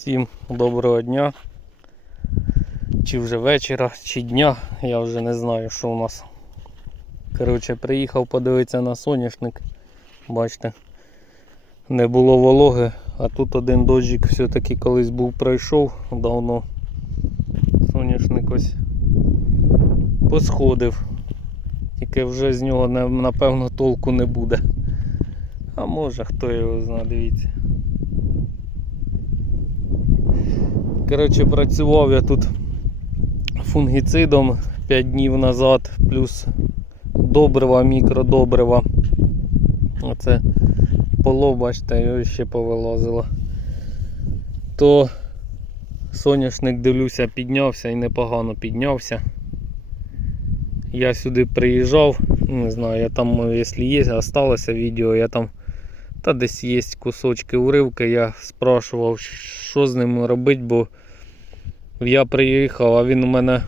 Всім доброго дня. Чи вже вечора, чи дня, я вже не знаю, що у нас. Коротше, приїхав подивитися на соняшник. Бачите, не було вологи, а тут один дощик все-таки колись був пройшов давно. Соняшник ось посходив. Тільки вже з нього напевно толку не буде. А може хто його знає, дивіться. Коротше, працював я тут фунгіцидом 5 днів назад, плюс добрива, мікродобрива. Оце полов, бачите, його ще повилазило. То соняшник, дивлюся, піднявся і непогано піднявся. Я сюди приїжджав, не знаю, я там, якщо є, осталося відео, я там та десь є кусочки уривки, я спрашував, що з ним робити, бо я приїхав, а він у мене.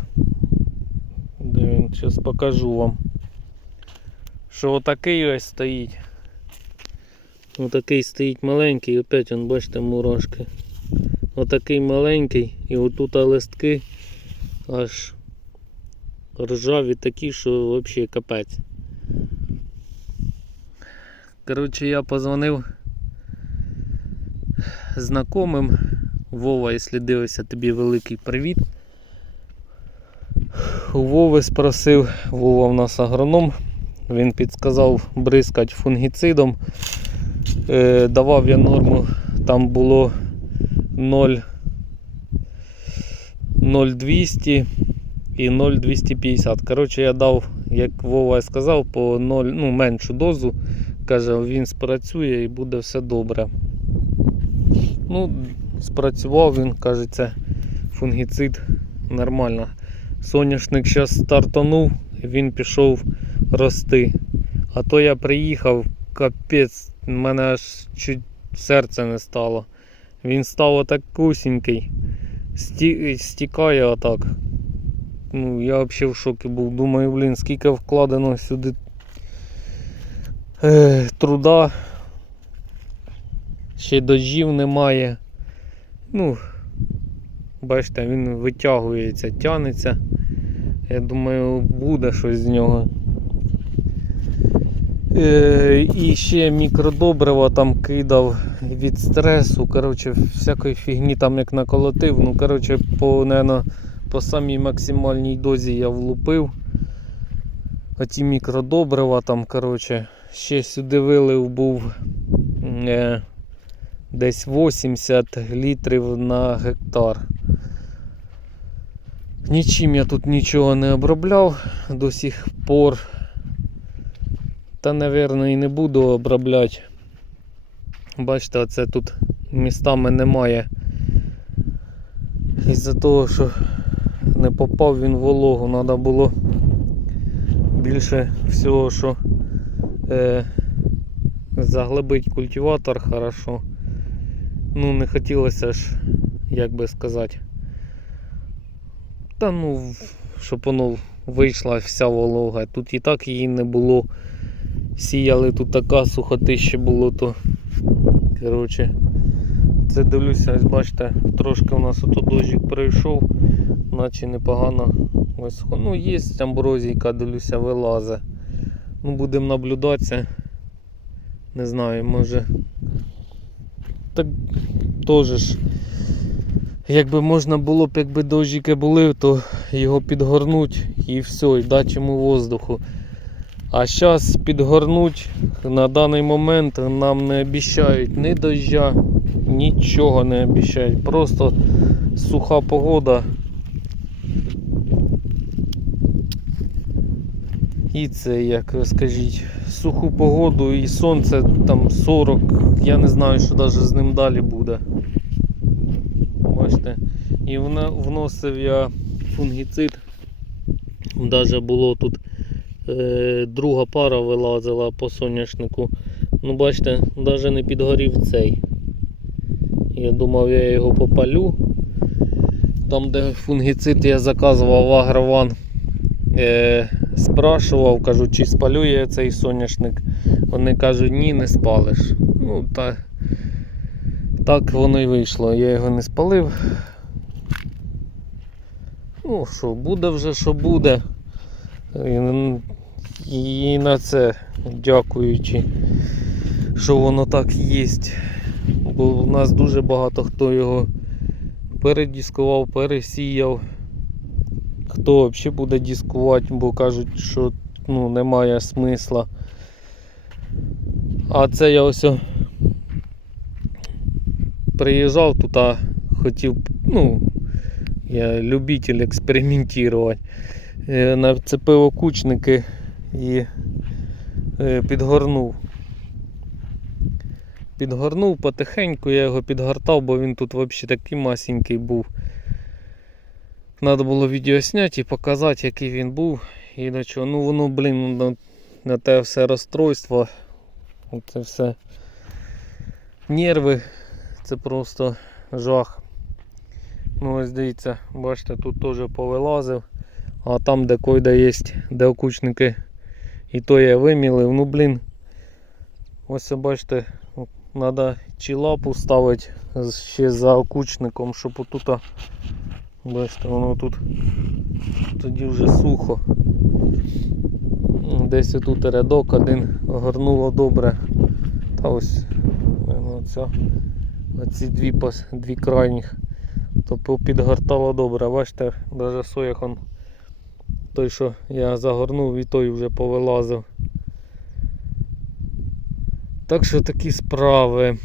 Де він? Зараз покажу вам. Що отакий ось стоїть. Отакий стоїть маленький, опять он, бачите, мурашки. Отакий маленький, і отут листки аж ржаві такі, що взагалі капець. Коротше, я позвонив знайомим. Вова, якщо дивишся, тобі великий привіт. У Вови спросив, Вова в нас агроном, він підказав бризкати фунгіцидом. Е, давав я норму, там було 0 0,200 і 0,250. Коротше, я дав, як Вова сказав, по 0, ну, меншу дозу. Каже, він спрацює і буде все добре. Ну, спрацював він, каже, це фунгіцид нормально. Соняшник зараз стартанув, він пішов рости. А то я приїхав, капець, в мене аж чуть серце не стало. Він став отакусінький, сті, стікає отак. Ну, я взагалі в шокі був. Думаю, блін, скільки вкладено сюди труда. Ще й дождів немає. Ну, бачите, він витягується, тянеться. Я думаю, буде щось з нього. Е, і ще мікродобрива там кидав від стресу. Коротше, всякої фігні там як наколотив. Ну, коротше, по, наверно, по самій максимальній дозі я влупив. Оті мікродобрива там, коротше, ще сюди вилив був е, десь 80 літрів на гектар. Нічим я тут нічого не обробляв до сих пор. Та, напевно, і не буду обробляти. Бачите, оце тут містами немає. Із-за того, що не попав він в вологу, треба було більше всього, що е, заглибити культиватор хорошо. Ну, не хотілося ж, як би сказати. Та ну, щоб воно вийшла вся волога. Тут і так її не було. Сіяли тут така сухотище було, то коротше. Це дивлюся, ось бачите, трошки у нас ото дощик пройшов, наче непогано. Ось, ну, є амброзійка, дивлюся, вилазе. Ну, будемо наблюдатися. Не знаю, може. Так теж ж. Якби можна було б, якби дощики були, то його підгорнуть і все, і дати йому воздуху. А зараз підгорнуть на даний момент нам не обіцяють ні дождя, нічого не обіцяють. Просто суха погода. І це, як скажіть, суху погоду і сонце там 40, я не знаю, що навіть з ним далі буде. Бачите, і вносив я фунгіцид. Даже було тут е, друга пара вилазила по соняшнику. Ну, бачите, навіть не підгорів цей. Я думав, я його попалю. Там, де фунгіцид я заказував агрован, е, спрашував, кажу, чи спалю я цей соняшник. Вони кажуть, ні, не спалиш. Ну, та Так воно і вийшло. Я його не спалив. Ну що, буде вже, що буде. І, на це дякуючи, що воно так є. Бо в нас дуже багато хто його передіскував, пересіяв. Хто взагалі буде дискувати, бо кажуть, що ну, немає смисла. А це я ось приїжджав тут, а хотів, ну, я любитель експериментувати. Е, Нацепив окучники і е, підгорнув. Підгорнув потихеньку, я його підгортав, бо він тут взагалі такий масенький був. Треба було відео зняти і показати, який він був. І до чого. Ну воно, блін, на, на те все розстройство. Це все нерви. Це просто жах. Ну ось дивіться, бачите, тут теж повилазив. А там, де койда є, де окучники, і то я вимілив. Ну блін. Ось бачите, треба чи лапу ставити ще за окучником, щоб отут, а, бачите, воно тут тоді вже сухо. Десь тут рядок один горнуло добре. Та ось ну, ця, оці дві, дві крайніх. То підгортало добре. Бачите, навіть соях он, той, що я загорнув, і той вже повилазив. Так що такі справи.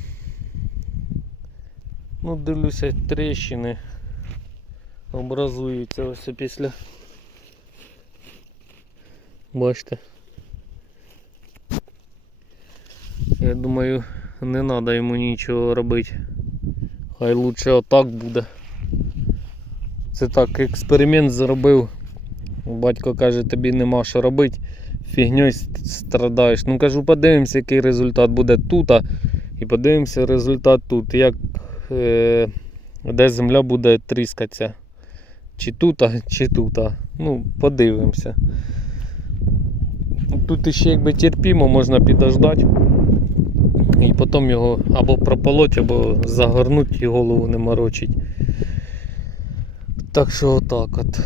Ну, дивлюся, тріщини образуються ось після. Бачите. Я думаю, не треба йому нічого робити. Хай лучше отак буде. Це так, експеримент зробив. Батько каже, тобі нема що робити, фігньою страдаєш. Ну кажу, подивимося, який результат буде тут, і подивимося результат тут. Як, е, де земля буде тріскатися. Чи тут, чи тут. Ну, подивимося. Тут ще якби терпімо, можна підождати. І потім його або прополоть, або загорнуть і голову не морочить. Так що отак от.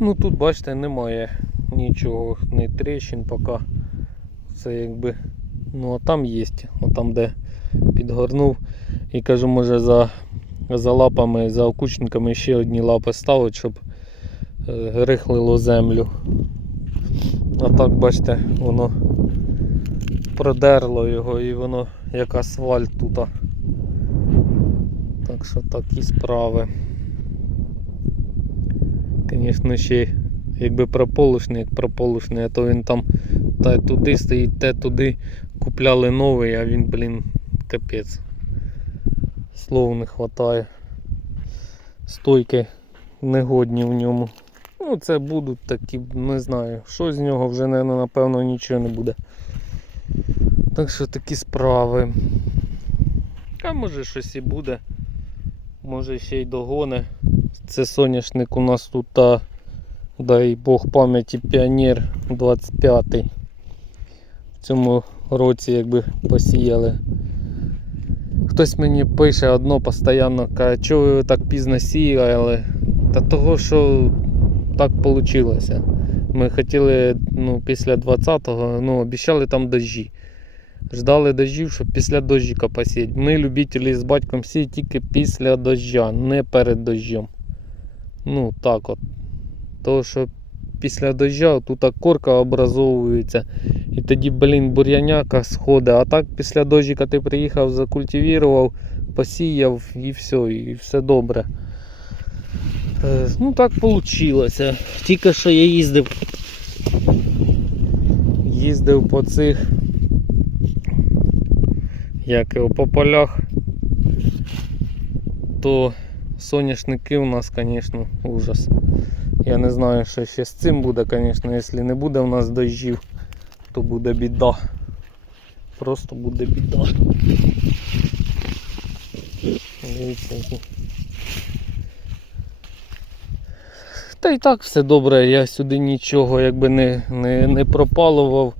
Ну тут бачите немає нічого, ні тріщин поки. Це якби. Ну а там є, там де підгорнув. І кажу, може за, за лапами, за окучниками ще одні лапи ставить, щоб е, рихлило землю. А так бачите, воно продерло його і воно як асфальт тут. Так що такі справи. Звісно, ще якби прополушний, як прополушний, а то він там та туди стоїть, те туди купляли новий, а він, блін, капець. Слов не вистачає. Стойки негодні в ньому. Ну, це будуть такі, не знаю, що з нього вже, напевно, нічого не буде. Так що такі справи. А може щось і буде. Може ще й догоне. Це соняшник у нас тут, та, дай Бог пам'яті, піонер 25-й. В цьому році якби посіяли. Хтось мені пише одно постійно, каже, чого ви так пізно сіяли. Та того, що так вийшло. Ми хотіли ну, після 20-го, ну, обіцяли там дощі. Ждали дощів, щоб після дощика посіяти. Ми любителі з батьком сіють тільки після доща, не перед дощем. Ну так от. Тому що після доща тут корка образовується. І тоді, блін, бур'яняка сходить. А так після дощика ти приїхав, закультивував, посіяв і все, і все добре. Е, Ну так вийшло. Тільки що я їздив. Їздив по цих. Як його по полях, то соняшники у нас, звісно, ужас. Я не знаю, що ще з цим буде, звісно, якщо не буде у нас дощів, то буде біда. Просто буде біда. Та і так все добре, я сюди нічого якби не, не, не пропалував,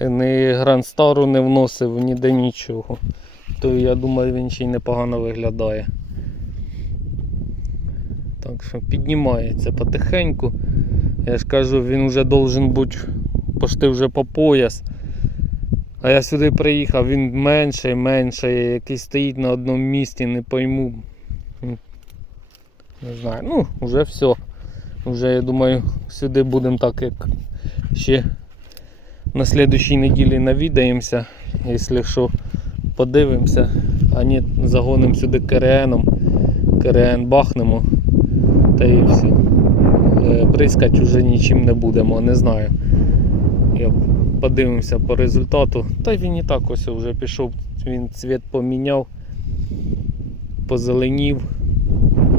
ні грандстару не вносив, ніде нічого. то я думаю він ще й непогано виглядає. Так що піднімається потихеньку. Я ж кажу, він вже должен бути почти вже по пояс. А я сюди приїхав, він менше, і менше, який стоїть на одному місці, не пойму. Не знаю. Ну, вже все. Вже я думаю, сюди будемо так, як ще на слідущій неділі навідаємося, якщо що, подивимося, а ні, загонимо сюди КРНом, КРН бахнемо та і все. Бризкати вже нічим не будемо, не знаю. Я подивимося по результату. Та він і так ось вже пішов, він цвіт поміняв, позеленів.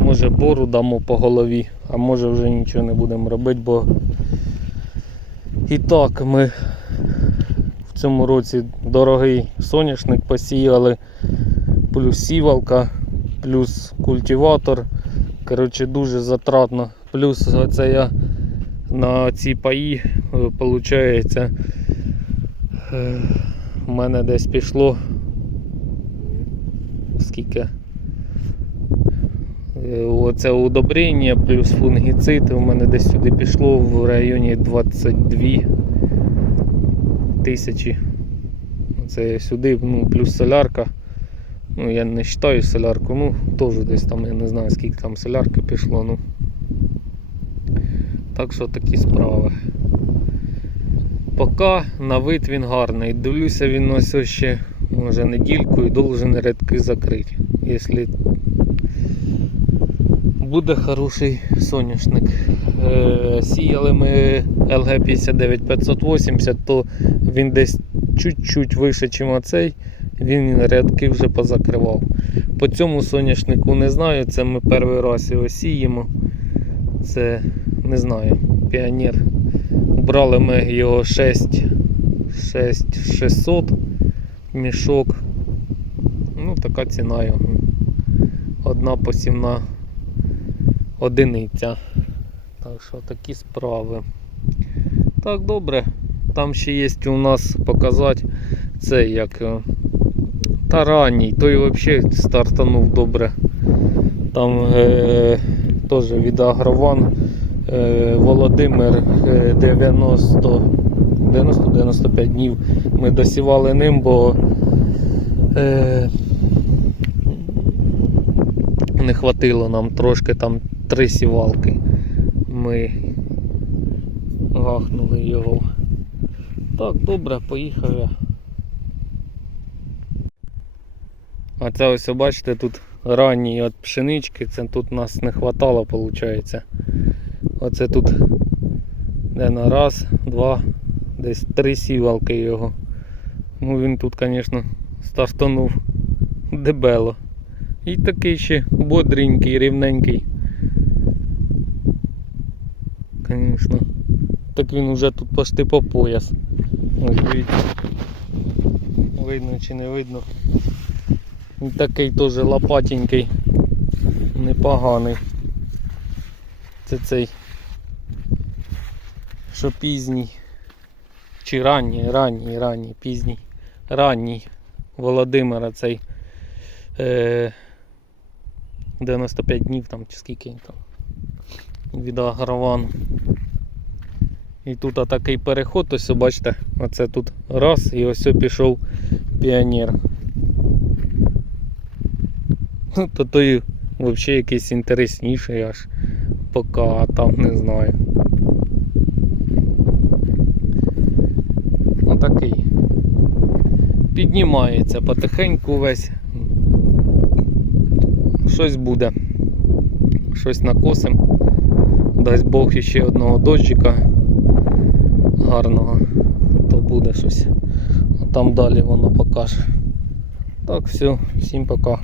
Може бору дамо по голові, а може вже нічого не будемо робити, бо і так ми в цьому році дорогий соняшник посіяли, плюс сівалка, плюс культиватор. Коротше, дуже затратно. Плюс оце я на ці паї, виходить, у мене десь пішло скільки. Е, Оце удобрення плюс фунгіцид у мене десь сюди пішло в районі 22 тисячі. Це сюди, ну, плюс солярка. Ну, я не вважаю солярку, ну теж десь там, я не знаю скільки там солярки пішло. Ну. Так що такі справи. Поки на вид він гарний. Дивлюся, він ось ще може недільку і должен рядки закрити. Якщо буде хороший соняшник. Е, сіяли ми LG 59580, то він десь чуть-чуть вище, ніж оцей. Він рядки вже позакривав. По цьому соняшнику не знаю, це ми перший раз його сіємо. Це не знаю, піонер. Брали ми його 6, 6600 мішок. Ну, така ціна його. Одна посівна одиниця. Так що такі справи. Так, добре. Там ще є у нас показати це як е, та ранній, той взагалі стартанув добре. Там е, теж від Агрован е, Володимир е, 90 90-95 днів ми досівали ним, бо е, не хватило нам трошки там три сівалки. Ми гахнули його. Так, добре, поїхав я. А це ось бачите, тут ранні от пшенички, це тут нас не хватало, виходить. Оце тут де на раз, два, десь три сівалки його. Ну він тут, звісно, стартанув дебело. І такий ще бодренький, рівненький. Звісно. Так він уже тут почти по пояс. Ось. Видно чи не видно. Такий теж лопатенький, непоганий. Це цей, що пізній. Чи ранній, ранній, ранній, пізній. Ранній Володимира цей е, 95 днів там чи скільки там від Агрован. І тут такий переход, ось бачите, оце тут раз і ось пішов піонер. Ну, то той взагалі якийсь інтересніший аж поки, там не знаю. Ну такий. Піднімається потихеньку весь. Щось буде. Щось накосим. Дасть Бог іще одного дощика гарного, то буде щось. А там далі воно покаже. Так, все, всім пока.